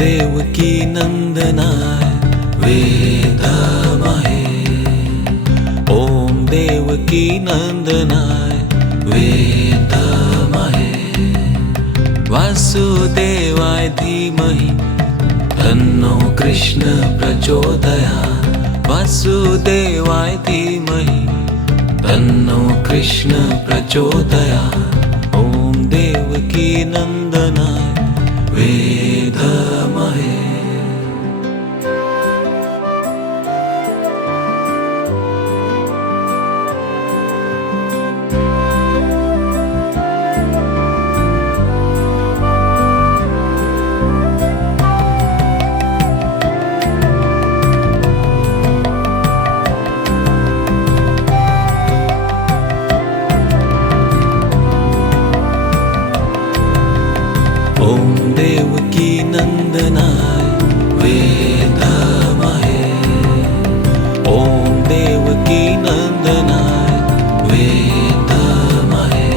देवकी नंदनाय वेदमहे। ॐ देवकी नंदनाय वेदमहे। वासुदेवाय धीमहि तन्नो कृष्ण प्रचोदयात्। वासुदेवाय धीमहि तन्नो कृष्ण प्रचोदयात्। ॐ देवकी नंदनाय वेदमहे। ॐ देवकी नंदनाय वेदमहे। ॐ देवकी नंदनाय वेदमहे।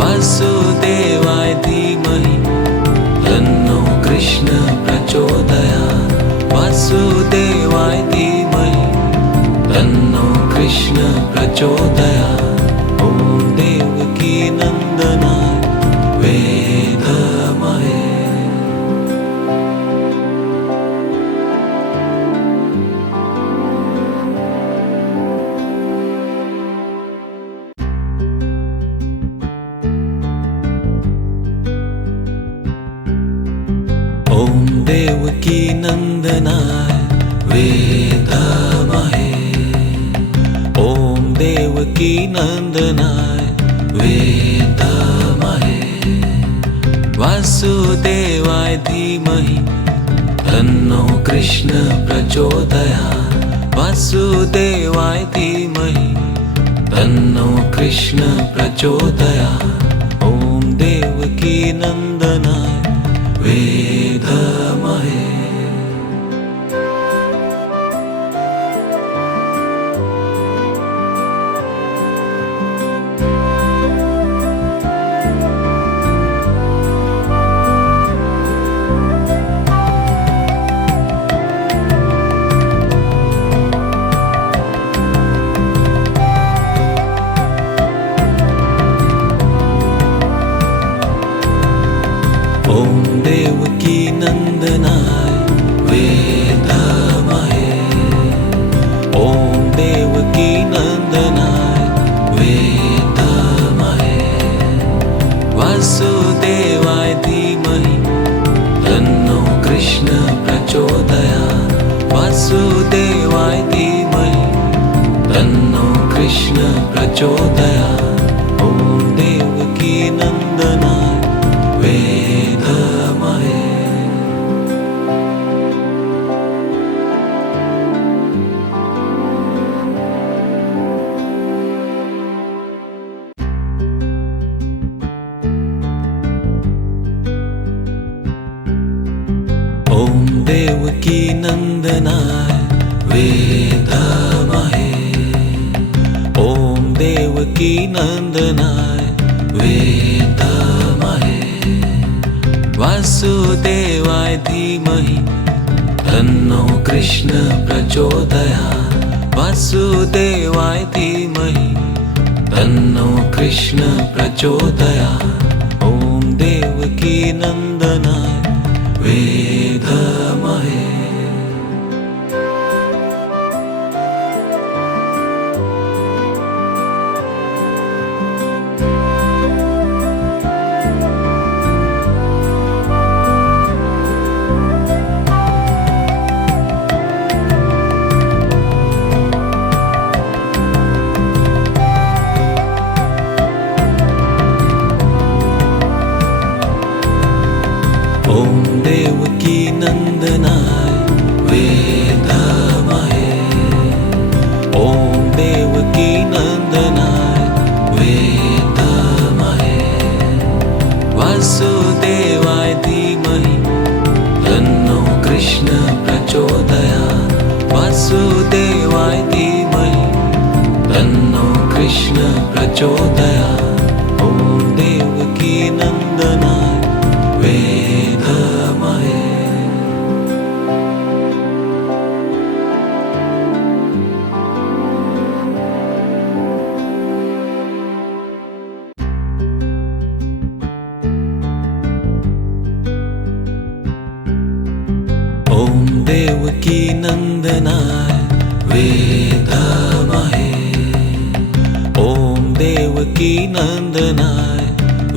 वासुदेवाय धीमहि तन्नो कृष्ण प्रचोदयात्। वासुदेवाय धीमहि तन्नो कृष्ण प्रचोदयात्। ॐ देवकी नंदनाय वेदमहे। ॐ देवकी नंदनाय वेदमहे। ॐ देवकी नंदनाय वेदमहे। वासुदेवाय धीमहि तन्नो कृष्ण प्रचोदयात्। वासुदेवाय धीमहि तन्नो कृष्ण प्रचोदयात्। ॐ देवकी नंदनाय वेदमहे। ॐ देवकी नंदनाय वेदमहे। ॐ देवकी नंदनाय वेदमहे। वासुदेवाय धीमहि तन्नो कृष्ण प्रचोदयात्। वासुदेवाय धीमहि तन्नो कृष्ण प्रचोदयात्। ॐ देवकी नंदनाय वेदमहे। ॐ देवकी नंदनाय वेदमहे। ॐ देवकी नंदनाय वेदमहे। वासुदेवाय धीमहि तन्नो कृष्ण प्रचोदयात्। वासुदेवाय धीमहि तन्नो कृष्ण प्रचोदयात्। ॐ देवकी नंदनाय वेदमहे। ॐ देवकी नंदनाय वेदमहे। ॐ देवकी नंदनाय वेदमहे। वासुदेवाय धीमहि तन्नो कृष्ण प्रचोदयात्। वासुदेवाय धीमहि तन्नो कृष्ण प्रचोदयात्। ॐ देवकी नंदनाय वेदमहे। देवकी नंदनाय वेदमहे। ॐ देवकी नंदनाय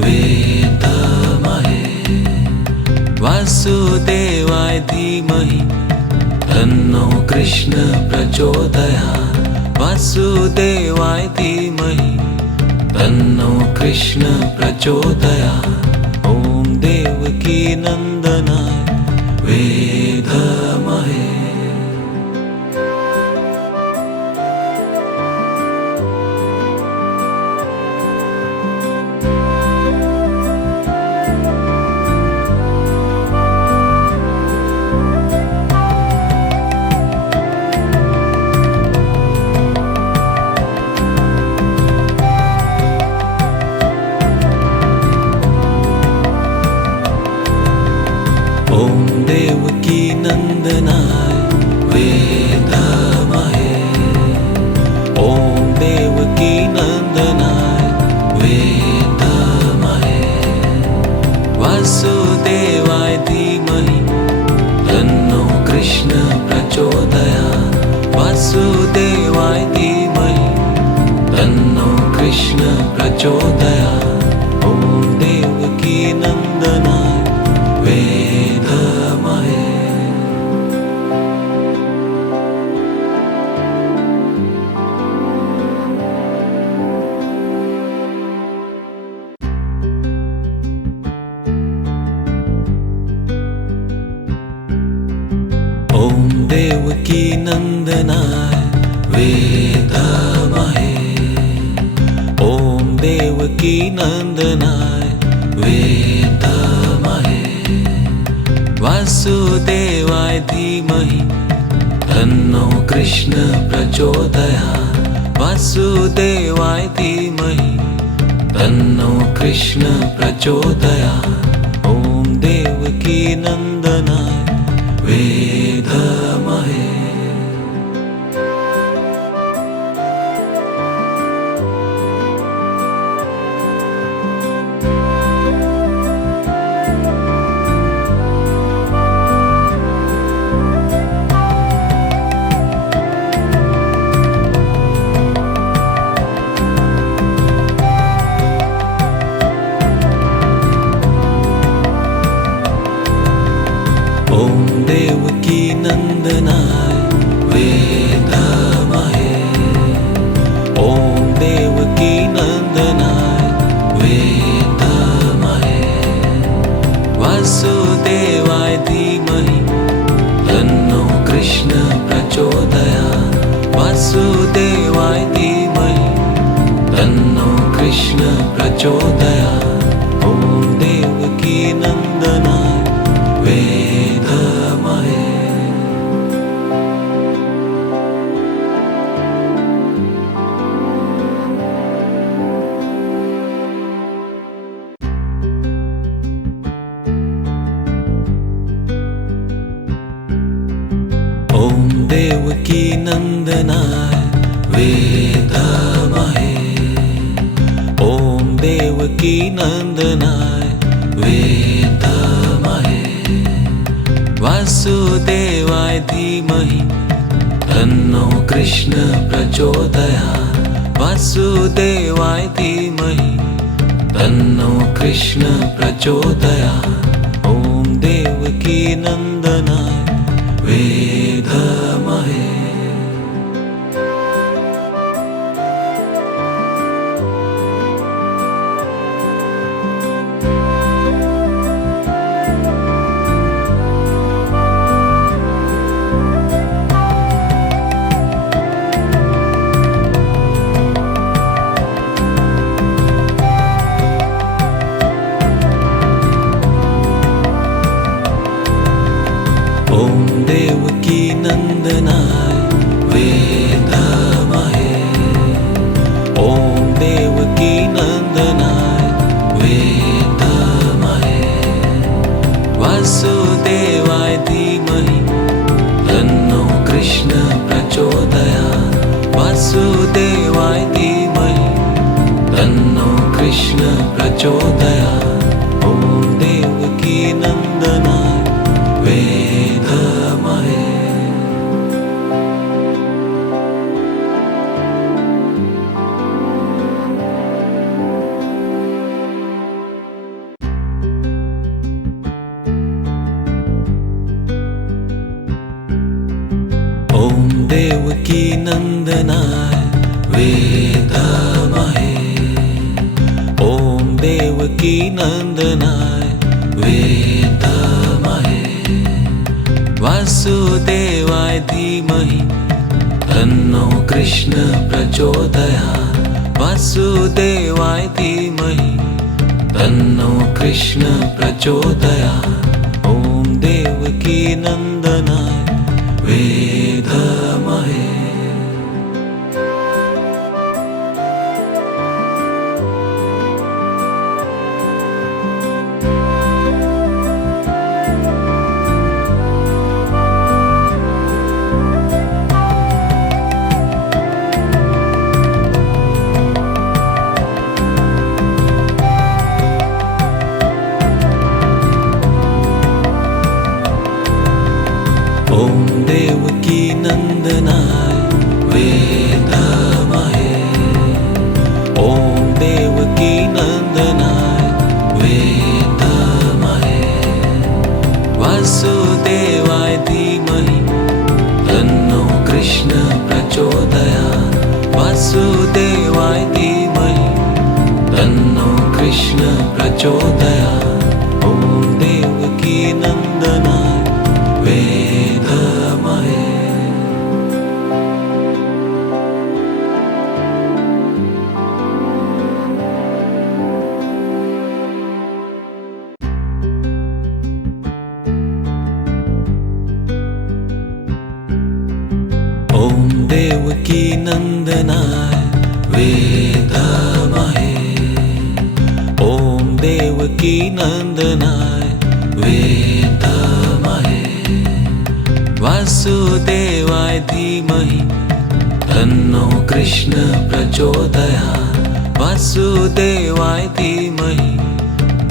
वेदमहे। वासुदेवाय धीमहि तन्नो कृष्ण प्रचोदयात्। वासुदेवाय धीमहि तन्नो कृष्ण प्रचोदयात्। ॐ देवकी नंदनाय वेदमहे। ॐ देवकी नंदनाय वेदमहे। ॐ देवकी नंदनाय वेदमहे। वासुदेवाय धीमहि तन्नो कृष्ण प्रचोदयात्। वासुदेवाय धीमहि तन्नो कृष्ण प्रचोदयात्। ॐ देवकी नंदनाय वेदमहे। ॐ देवकी नंदनाय वेदमहे। ॐ देवकी नंदनाय वेदमहे। वासुदेवाय धीमहि तन्नो कृष्ण प्रचोदयात्। वासुदेवाय धीमहि तन्नो कृष्ण प्रचोदयात्। ॐ देवकी नंदनाय वेदमहे। ॐ देवकी नंदनाय वेदमहे। ॐ देवकी नंदनाय वेदमहे। वासुदेवाय धीमहि तन्नो कृष्ण प्रचोदयात्। वासुदेवाय धीमहि तन्नो कृष्ण प्रचोदयात्। ॐ देवकी नंदनाय वेदमहे। ॐ देवकी नंदनाय वेदमहे। ॐ देवकी नंदनाय वेदमहे। वासुदेवाय धीमहि तन्नो कृष्ण प्रचोदयात्। वासुदेवाय धीमहि तन्नो कृष्ण प्रचोदयात्। ॐ देवकी नंदनाय वेदमहे। ॐ देवकी नंदनाय वेदमहे। ॐ देवकी नंदनाय वेदमहे। वासुदेवाय धीमहि तन्नो कृष्ण प्रचोदयात्। वासुदेवाय धीमहि तन्नो कृष्ण प्रचोदयात्। ॐ देवकी नंदनाय वेदमहे। देवकी नंदनाय वेदमहे। ॐ देवकी नंदनाय वेदमहे। वासुदेवाय धीमहि तन्नो कृष्ण प्रचोदयात्। वासुदेवाय धीमहि तन्नो कृष्ण प्रचोदयात्। ॐ देवकी नंदनाय वेदमहे। ॐ देवकी नंदनाय वेदमहे। ॐ देवकी नंदनाय वेदमहे। वासुदेवाय धीमहि तन्नो कृष्ण प्रचोदयात्। वासुदेवाय धीमहि तन्नो कृष्ण प्रचोदयात्। ॐ देवकी नंदनाय वेदमहे। ॐ देवकी नंदनाय वेदमहे। ॐ देवकी नंदनाय वेदमहे। वासुदेवाय धीमहि तन्नो कृष्ण प्रचोदयात्। वासुदेवाय धीमहि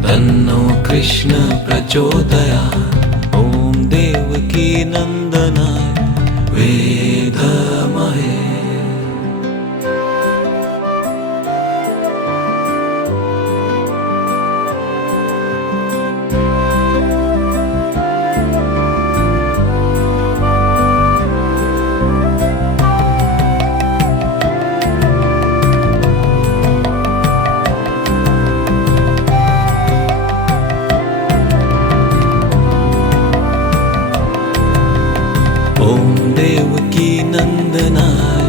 तन्नो कृष्ण प्रचोदयात्। ॐ देवकी नंदनाय वेदमहे। ॐ देवकी नंदनाय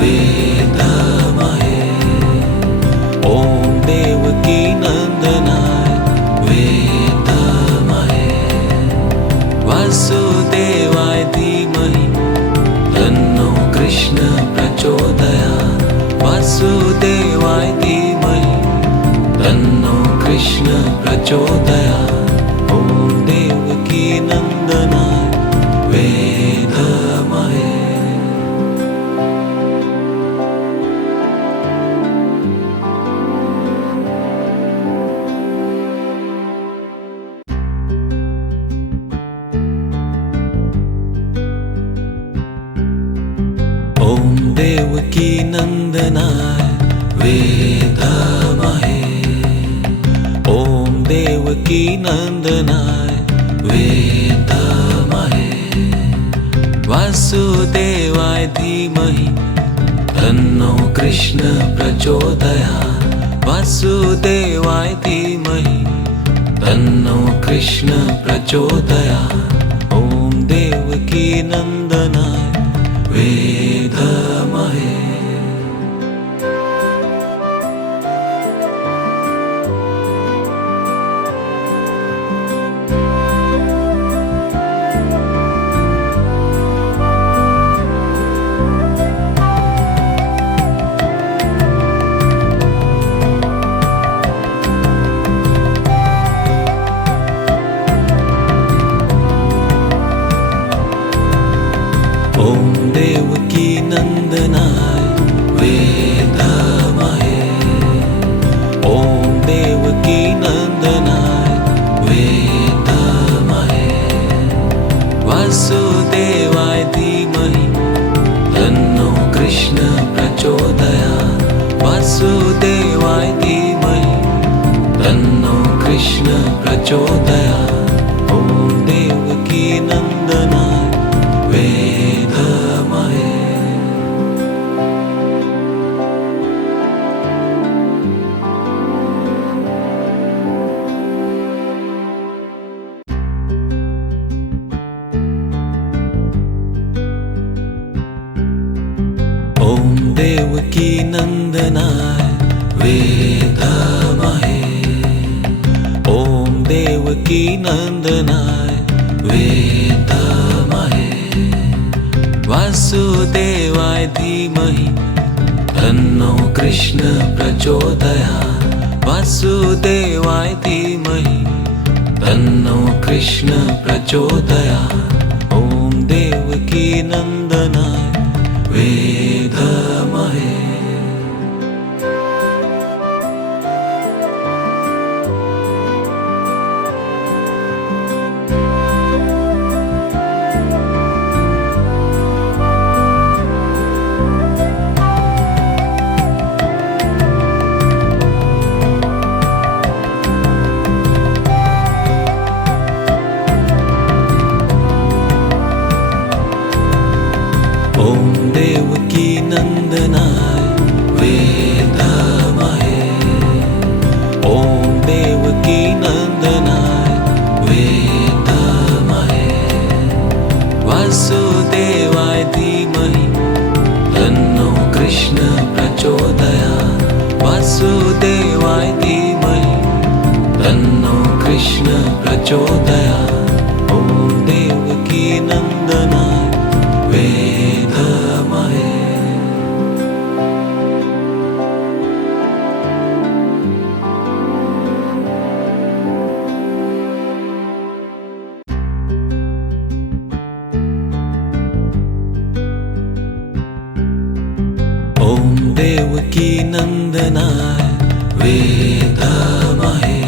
वेदमहे। ॐ देवकी नंदनाय वेदमहे। वासुदेवाय धीमहि तन्नो कृष्ण प्रचोदयात्। वासुदेवाय धीमहि तन्नो कृष्ण प्रचोदयात्। ॐ देवकी नंदनाय वेदमहे। ॐ देवकी नंदनाय वेदमहे। ॐ देवकी नंदनाय वेदमहे। वासुदेवाय धीमहि तन्नो कृष्ण प्रचोदयात्। वासुदेवाय धीमहि तन्नो कृष्ण प्रचोदयात्। ॐ देवकी नंदनाय वेदमहे। ॐ देवकी नंदनाय वेदमहे। ॐ देवकी नंदनाय वेदमहे। वासुदेवाय धीमहि तन्नो कृष्ण प्रचोदयात्। वासुदेवाय धीमहि तन्नो कृष्ण प्रचोदयात्। ॐ देवकी नंदनाय वेदमहे। देवकी नंदनाय वेदमहे। ॐ देवकी नंदनाय वेदमहे। वासुदेवाय धीमहि तन्नो कृष्ण प्रचोदयात्। वासुदेवाय धीमहि तन्नो कृष्ण प्रचोदयात्। ॐ देवकी नंदनाय वेदमहे। ॐ देवकी नंदनाय वेदमहे। ॐ देवकी नंदनाय वेदमहे। वासुदेवाय धीमहि तन्नो कृष्ण प्रचोदयात्। वासुदेवाय धीमहि तन्नो कृष्ण प्रचोदयात्। ॐ देवकी नंदनाय वेदमहे। ॐ देवकी नंदनाय वेदमहे।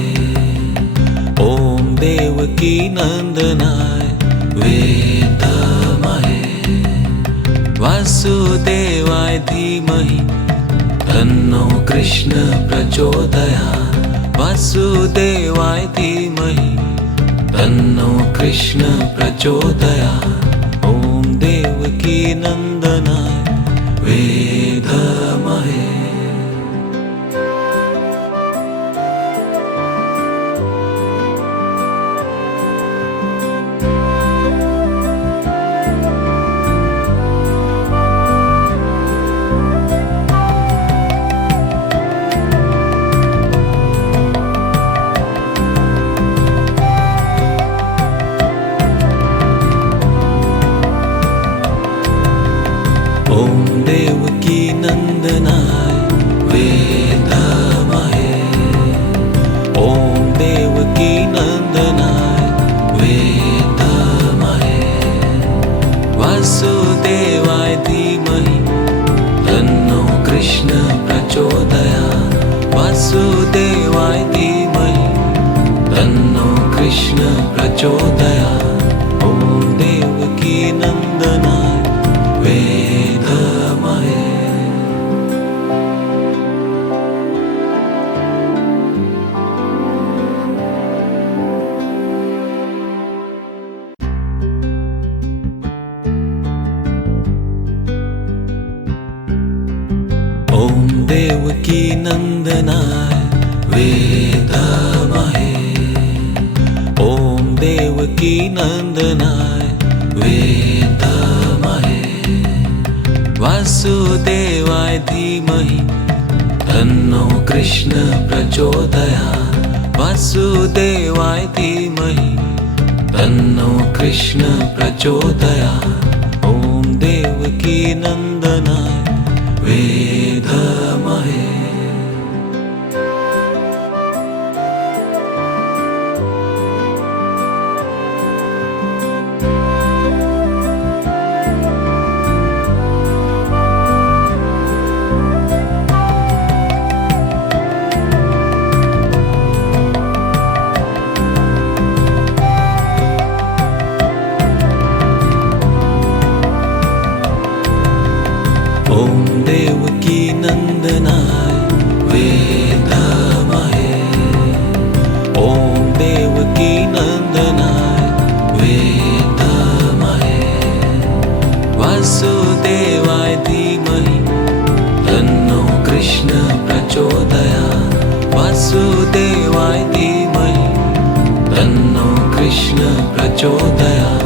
ॐ देवकी नंदनाय वेदमहे। वासुदेवाय धीमहि तन्नो कृष्ण प्रचोदयात्। वासुदेवाय धीमहि तन्नो कृष्ण प्रचोदयात्। ॐ देवकी नंदनाय वेदमहे। ॐ देवकी नंदनाय वेदमहे। ॐ देवकी नंदनाय वेदमहे। वासुदेवाय धीमहि तन्नो कृष्ण प्रचोदयात्। वासुदेवाय धीमहि तन्नो कृष्ण प्रचोदयात्। ॐ देवकी नंदनाय वेदमहे। ॐ देवकी नंदनाय वेदमहे। ॐ देवकी नंदनाय वेदमहे। वासुदेवाय धीमहि तन्नो कृष्ण प्रचोदयात्। वासुदेवाय धीमहि तन्नो कृष्ण प्रचोदयात्। ॐ देवकी नंदनाय वेदमहे। ॐ देवकी नंदनाय वेदमहे। ॐ देवकी नंदनाय वेदमहे। वासुदेवाय धीमहि तन्नो कृष्ण प्रचोदयात्। वासुदेवाय धीमहि तन्नो कृष्ण प्रचोदयात्।